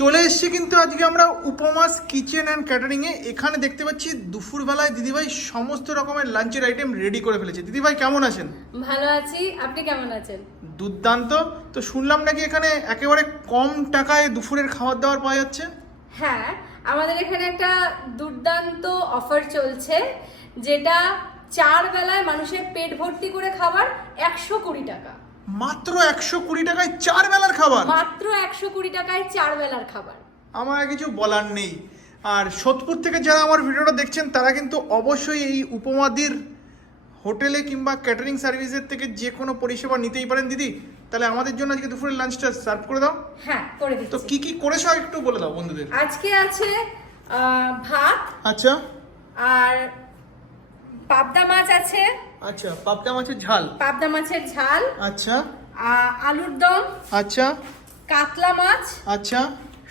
চলে এসেছি কিন্তু আজকে আমরা উপমাস কিচেন অ্যান্ড ক্যাটারিংয়ে। এখানে দেখতে পাচ্ছি দুপুরবেলায় দিদিভাই সমস্ত রকমের লাঞ্চের আইটেম রেডি করে ফেলেছে। দিদিভাই কেমন আছেন? ভালো আছি, আপনি কেমন আছেন? দুর্দান্ত। তো শুনলাম নাকি এখানে একেবারে কম টাকায় দুপুরের খাবার দাবার পাওয়া যাচ্ছে। হ্যাঁ, আমাদের এখানে একটা দুর্দান্ত অফার চলছে, যেটা 4 বেলায় মানুষের পেট ভর্তি করে খাবার 120 টাকা। মাত্র 120 টাকায় 4 বেলার খাবার। মাত্র 120 টাকায় 4 বেলার খাবার। আমার আর কিছু বলার নেই। আর সোদপুর থেকে যারা আমার ভিডিওটা দেখছেন তারা কিন্তু অবশ্যই এই উপমাদির হোটেলে কিংবা ক্যাটারিং সার্ভিসের থেকে যে কোনো পরিষেবা নিতেই পারেন। দিদি, তাহলে আমাদের জন্য আজকে দুপুরের লাঞ্চটা সার্ভ করে দাও। হ্যাঁ, করে তো দিচ্ছি। কি কি করেছো একটু বলে দাও বন্ধুদের। আজকে আছে ভাত, আচ্ছা আর পাবদা মাছ আছে। আচ্ছা, পাবদা মাছের ঝাল। পাবদা মাছের ঝাল, আচ্ছা আলুর দম, আচ্ছা কাতলা মাছ, আচ্ছা